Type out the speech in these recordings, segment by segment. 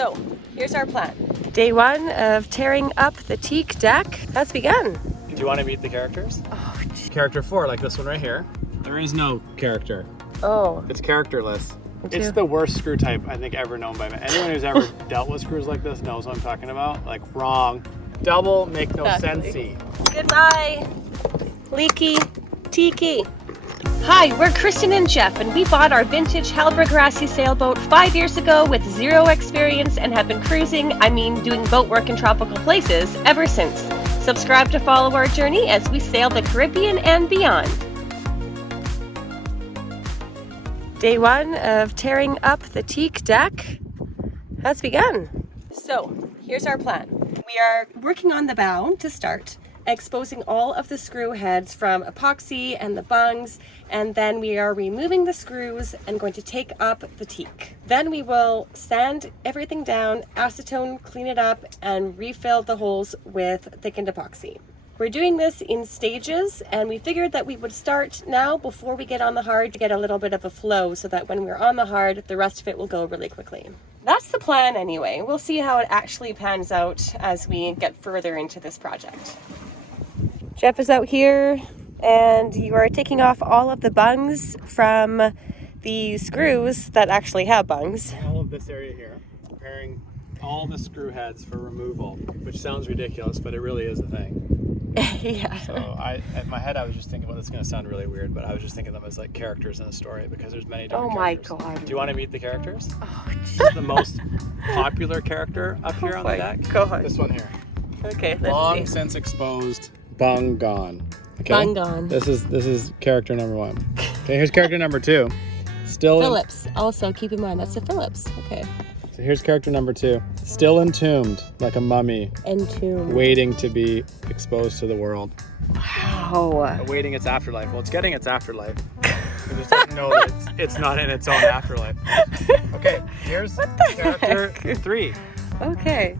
So, here's our plan. Day one of tearing up the Teak deck has begun. Do you want to meet the characters? Oh, character 4, like this one right here. There is no character. Oh. It's characterless. It's the worst screw type I think ever known by me. Anyone who's ever dealt with screws like this knows what I'm talking about. Like, wrong. Double, make no sense-y. Goodbye, leaky Teaky. Hi, we're Kristen and Jeff, and we bought our vintage Hallberg Rassy sailboat 5 years ago with zero experience and have been cruising, doing boat work in tropical places ever since. Subscribe to follow our journey as we sail the Caribbean and beyond. Day one of tearing up the Teak deck has begun. So, here's our plan. We are working on the bow to start, exposing all of the screw heads from epoxy and the bungs, and then we are removing the screws and going to take up the Teak. Then we will sand everything down, acetone, clean it up, and refill the holes with thickened epoxy. We're doing this in stages, and we figured that we would start now before we get on the hard to get a little bit of a flow so that when we're on the hard, the rest of it will go really quickly. That's the plan anyway. We'll see how it actually pans out as we get further into this project. Jeff is out here, and you are taking off all of the bungs from the screws that actually have bungs. All of this area here, preparing all the screw heads for removal, which sounds ridiculous, but it really is a thing. Yeah. So in my head I was just thinking, well, this is going to sound really weird, but I was just thinking of them as like characters in a story because there's many different characters. Oh my god. Do you want to meet the characters? Oh, this is the most popular character up here on the deck. Go on. This one here. Okay, let's Long see. since exposed, bung gone. Okay? Bung gone. This is character number 1. Okay, here's character number 2. Still Phillips. Also, keep in mind, that's a Phillips. Okay. So here's character number 2. Still entombed like a mummy. Entombed. Waiting to be exposed to the world. Wow. Awaiting its afterlife. Well, it's getting its afterlife. You just don't know that it's not in its own afterlife. Okay, here's character 3. Okay.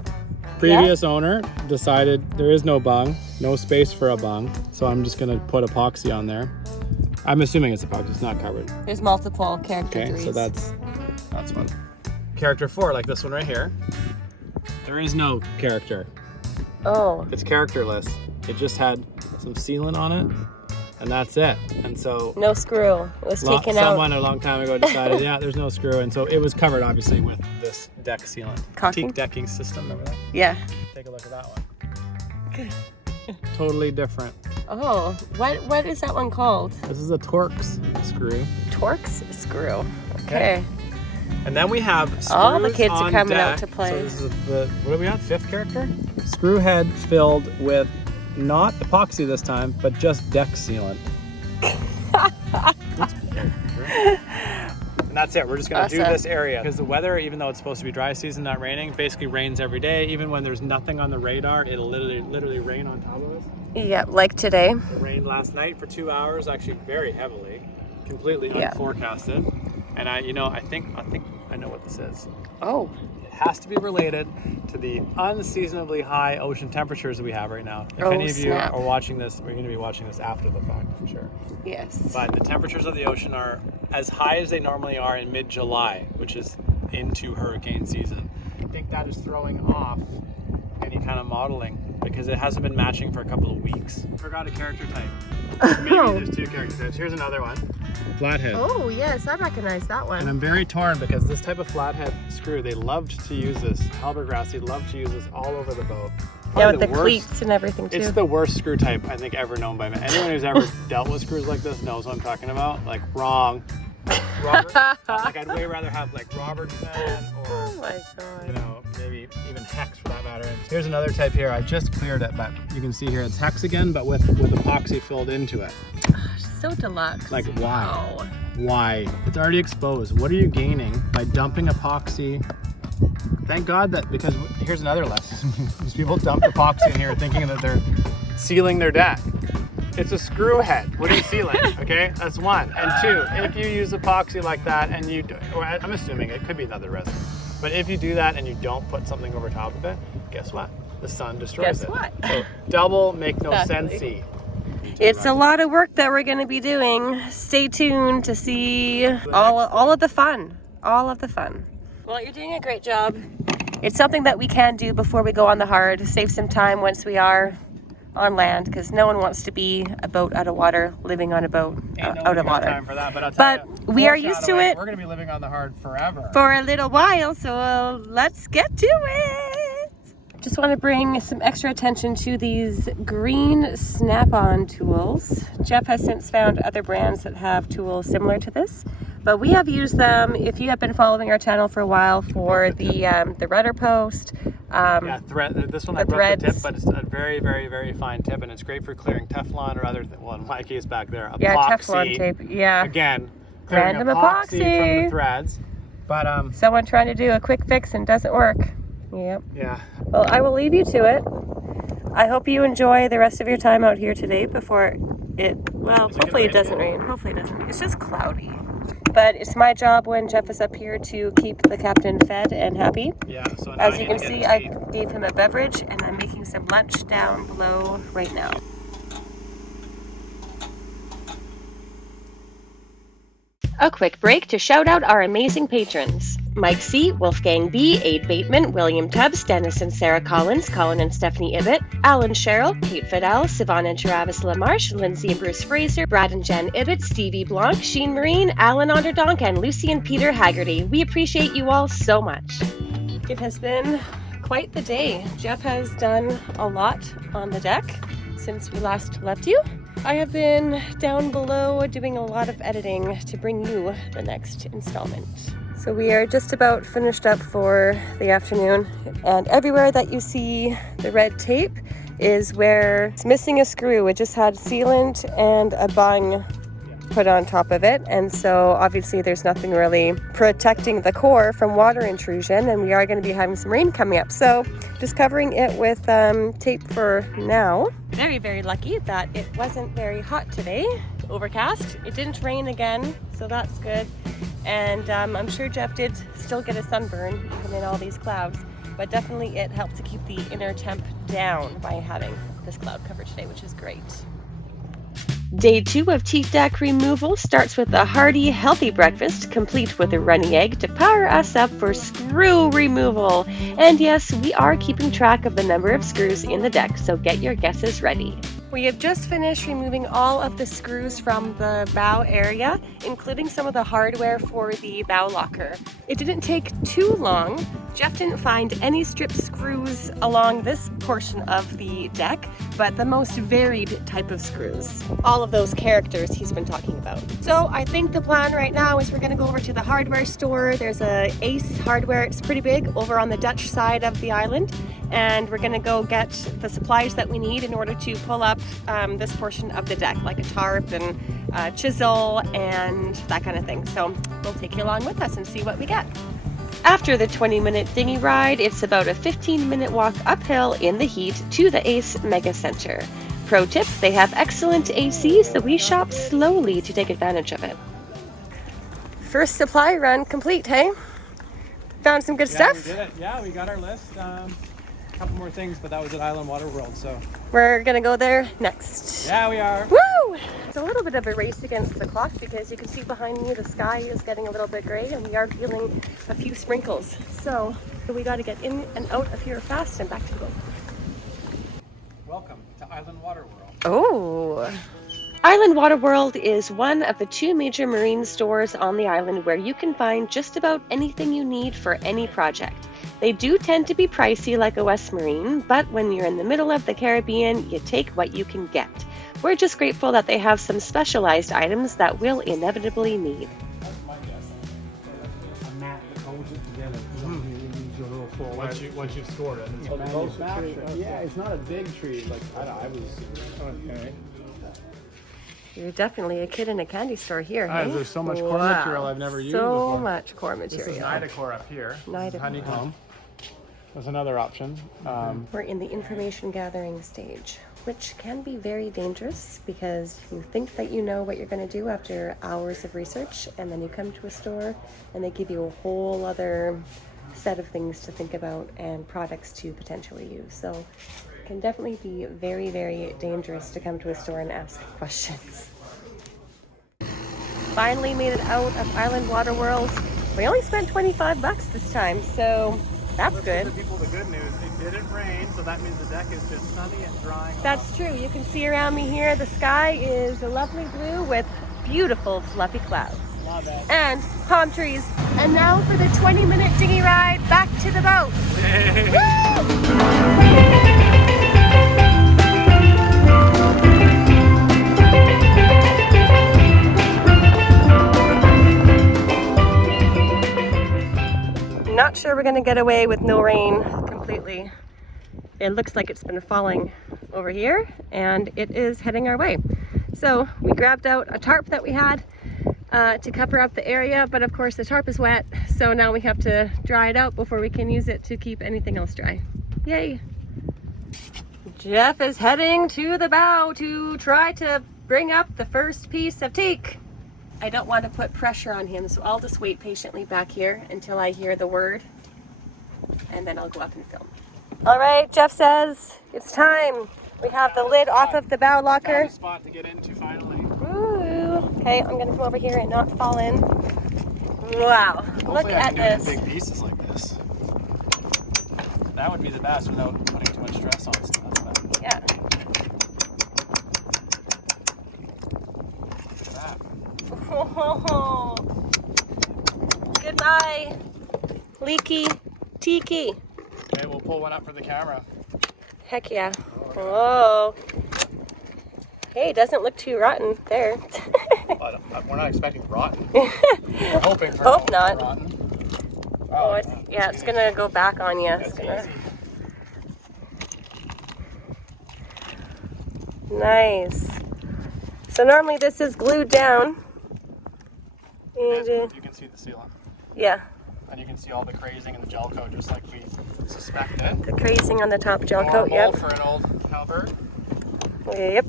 Previous owner decided there is no bung, no space for a bung, so I'm just gonna put epoxy on there. I'm assuming it's epoxy, it's not covered. There's multiple character Okay, threes. so that's one. Character 4, like this one right here. There is no character. Oh. It's characterless. It just had some sealant on it, and that's it. And so No screw. It was taken out. Someone a long time ago decided, yeah, there's no screw, and so it was covered obviously with this deck sealant. Caulking? Teak decking system, remember that? Yeah. Take a look at that one. Totally different. Oh, what is that one called? This is a Torx screw. Torx screw. Okay. And then we have screws All the kids on are coming deck. out to play. So this is what do we have? 5th character? Screw head filled with not epoxy this time, but just deck sealant. And that's it. We're just going to do this area because the weather, even though it's supposed to be dry season, not raining, basically rains every day. Even when there's nothing on the radar, it'll literally rain on top of us. Yeah, like today. It rained last night for 2 hours, actually very heavily, completely unforecasted. And I think I know what this is. Oh. It has to be related to the unseasonably high ocean temperatures that we have right now. If any of you are watching this, we're going to be watching this after the fact, I'm sure. Yes. But the temperatures of the ocean are as high as they normally are in mid-July, which is into hurricane season. I think that is throwing off any kind of modeling because it hasn't been matching for a couple of weeks. Forgot a character type. Maybe there's 2 character types. Here's another one. Flathead. Oh, yes, I recognize that one. And I'm very torn because this type of flathead screw, they loved to use this. Hallberg Rassy loved to use this all over the boat. Yeah, with the cleats and everything too. It's the worst screw type I think ever known by me. Anyone who's ever dealt with screws like this knows what I'm talking about. Like, wrong. Robert, like I'd way rather have like Robertson or oh my god. Maybe even Hex for that matter. Here's another type here. I just cleared it, but you can see here it's Hex again, but with epoxy filled into it. So deluxe. Like, why? Wow. Why? It's already exposed. What are you gaining by dumping epoxy? Thank God that, because here's another lesson. These people dump epoxy in here thinking that they're sealing their deck. It's a screw head. What are you sealing? Okay, that's 1. And 2, if you use epoxy like that and I'm assuming it could be another resin, but if you do that and you don't put something over top of it, guess what? The sun destroys it. Guess what? So double make no sense-y. It's a lot of work that we're going to be doing. Stay tuned to see all of the fun. All of the fun. Well, you're doing a great job. it's something that we can do before we go on the hard, save some time once we are on land, because no one wants to be a boat out of water, living on a boat out of water. Time for that, but I'll tell you, we are used to it. We're going to be living on the hard forever. For a little while, so let's get to it. Just want to bring some extra attention to these green snap-on tools. Jeff has since found other brands that have tools similar to this, but we have used them, if you have been following our channel for a while, for the rudder post. This one I broke the tip, but it's a very, very, very fine tip, and it's great for clearing Teflon or other, well, in my case back there, epoxy. Yeah, Teflon tape, yeah. Again, clearing random epoxy from the threads. But someone trying to do a quick fix and doesn't work. Yep. Yeah. Well, I will leave you to it. I hope you enjoy the rest of your time out here today before hopefully it doesn't rain. Hopefully it doesn't. It's just cloudy. But it's my job when Jeff is up here to keep the captain fed and happy. Yeah, so as you can see, I gave him a beverage and I'm making some lunch down below right now. A quick break to shout out our amazing patrons. Mike C., Wolfgang B., Aid Bateman, William Tubbs, Dennis and Sarah Collins, Colin and Stephanie Ibbett, Alan Sherrill, Kate Fidel, Sivan and Travis LaMarche, Lindsay and Bruce Fraser, Brad and Jen Ibbett, Stevie Blanc, Sheen Marine, Alan Onderdonk, and Lucy and Peter Haggerty. We appreciate you all so much. It has been quite the day. Jeff has done a lot on the deck since we last left you. I have been down below doing a lot of editing to bring you the next installment. So we are just about finished up for the afternoon, and everywhere that you see the red tape is where it's missing a screw. It just had sealant and a bung put on top of it, and so obviously there's nothing really protecting the core from water intrusion, and we are going to be having some rain coming up, so just covering it with tape for now. Very, very lucky that it wasn't very hot today. Overcast. It didn't rain again, so that's good. And I'm sure Jeff did still get a sunburn even in all these clouds, but definitely it helped to keep the inner temp down by having this cloud cover today, which is great. Day 2 of Teak deck removal starts with a hearty, healthy breakfast, complete with a runny egg to power us up for screw removal. And yes, we are keeping track of the number of screws in the deck, so get your guesses ready. We have just finished removing all of the screws from the bow area, including some of the hardware for the bow locker. It didn't take too long. Jeff didn't find any strip screws along this portion of the deck, but the most varied type of screws. All of those characters he's been talking about. So I think the plan right now is we're gonna go over to the hardware store. There's a Ace Hardware, it's pretty big, over on the Dutch side of the island. And we're gonna go get the supplies that we need in order to pull up this portion of the deck, like a tarp and a chisel and that kind of thing. So we'll take you along with us and see what we get. After the 20-minute dinghy ride, it's about a 15-minute walk uphill in the heat to the Ace Mega Center. Pro tip, they have excellent AC, so we shop slowly to take advantage of it. First supply run complete, hey? Found some good stuff? We did it. Yeah, we got our list. Couple more things, but that was at Island Water World, so we're gonna go there next. Yeah, we are. Woo! It's a little bit of a race against the clock because you can see behind me the sky is getting a little bit gray and we are feeling a few sprinkles. So we got to get in and out of here fast and back to the boat. Welcome to Island Water World. Oh. Island Water World is one of the 2 major marine stores on the island where you can find just about anything you need for any project. They do tend to be pricey like a West Marine, but when you're in the middle of the Caribbean, you take what you can get. We're just grateful that they have some specialized items that we'll inevitably need. That's my guess. A mat that holds it together. Once you've stored it. Yeah, it's not a big tree. Like I was. Okay. You're definitely a kid in a candy store here, hey? There's so much core material I've never used before. before. So much core material. This is Nidacore up here. Honeycomb. That's another option. We're in the information gathering stage, which can be very dangerous because you think that you know what you're going to do after hours of research, and then you come to a store and they give you a whole other set of things to think about and products to potentially use. So it can definitely be very, very dangerous to come to a store and ask questions. Finally made it out of Island Water World. We only spent $25 this time, so That's Let's good. give the people the good news. It didn't rain, so that means the deck is just sunny and drying off. That's true. You can see around me here, the sky is a lovely blue with beautiful fluffy clouds. Love it. And palm trees. And now for the 20-minute dinghy ride back to the boat. Not sure we're gonna get away with no rain completely. It looks like it's been falling over here and it is heading our way. So we grabbed out a tarp that we had to cover up the area, but of course the tarp is wet, so now we have to dry it out before we can use it to keep anything else dry. Yay! Jeff is heading to the bow to try to bring up the first piece of teak. I don't want to put pressure on him, so I'll just wait patiently back here until I hear the word, and then I'll go up and film. All right, Jeff says it's time. We have the lid off of the bow locker. Found a spot to get into finally. Ooh. Okay, I'm gonna come over here and not fall in. Wow, Hopefully look I at can do it in this. big pieces like this. That would be the best without putting too much stress on stuff. Yeah. Look at that. Oh, goodbye, leaky tiki. Okay, we'll pull one up for the camera. Heck yeah. Whoa. Hey, doesn't look too rotten there. But we're not expecting rotten. We're hoping for Hope no not. rotten. Oh, it's gonna go back on you. It's That's gonna... easy. Nice. So normally this is glued down. And You can see the sealant. yeah, And you can see all the crazing in the Joco, just like we suspected. the crazing on the top gel coat. Normal Yep. for an old Hallberg. Yep.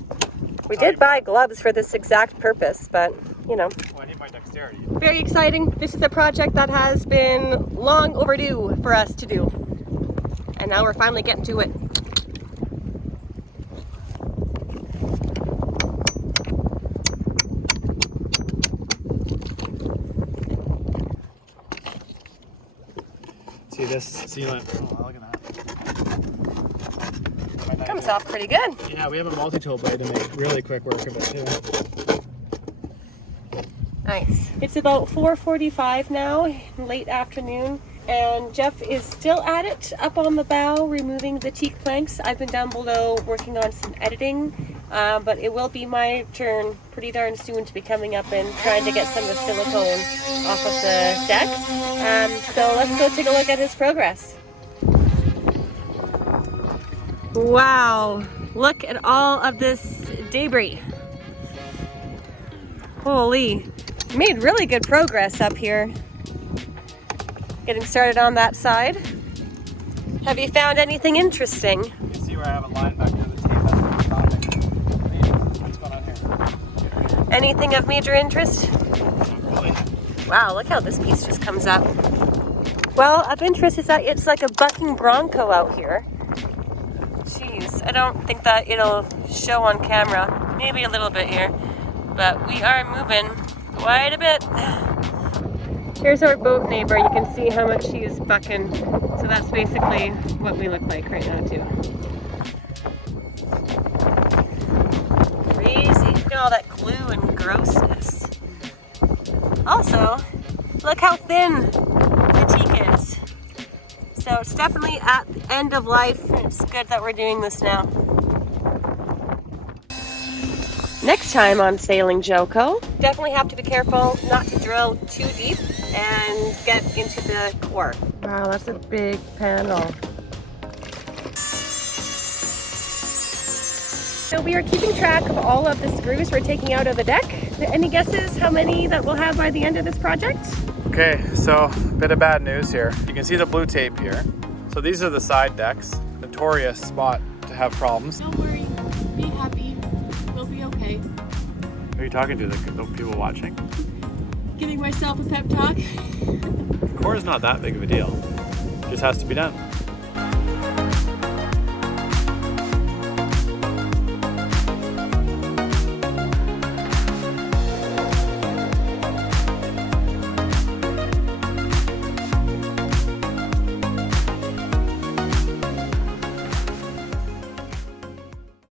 We did buy gloves for this exact purpose, but you know. Well, I need my dexterity. Very exciting. This is a project that has been long overdue for us to do. And now we're finally getting to it. See this sealant? Oh, look at that. Comes off pretty good. Yeah, we have a multi-tool blade to make really quick work of it too. Nice. It's about 4:45 now, late afternoon, and Jeff is still at it up on the bow, removing the teak planks. I've been down below working on some editing, but it will be my turn pretty darn soon to be coming up and trying to get some of the silicone off of the deck. So let's go take a look at his progress. Wow, look at all of this debris. Holy, made really good progress up here. Getting started on that side. Have you found anything interesting? You can see where I have a line back to the tape. That's where we're stopping. What's going on here? Anything of major interest? Really? Wow, look how this piece just comes up. Well, of interest is that it's like a bucking bronco out here. Jeez, I don't think that it'll show on camera. Maybe a little bit here, but we are moving quite a bit. Here's our boat neighbor. You can see how much he is bucking. So that's basically what we look like right now too. Crazy, look at all that glue and grossness. Also, look how thin the teak is. So it's definitely at the end of life. It's good that we're doing this now. Next time on Sailing Joco, definitely have to be careful not to drill too deep and get into the core. Wow, that's a big panel. So we are keeping track of all of the screws we're taking out of the deck. Any guesses how many that we'll have by the end of this project? Okay, so a bit of bad news here. You can see the blue tape here. So these are the side decks. Notorious spot to have problems. Don't worry, be happy, we'll be okay. Who are you talking to? The people watching? Giving myself a pep talk. The core is not that big of a deal. It just has to be done.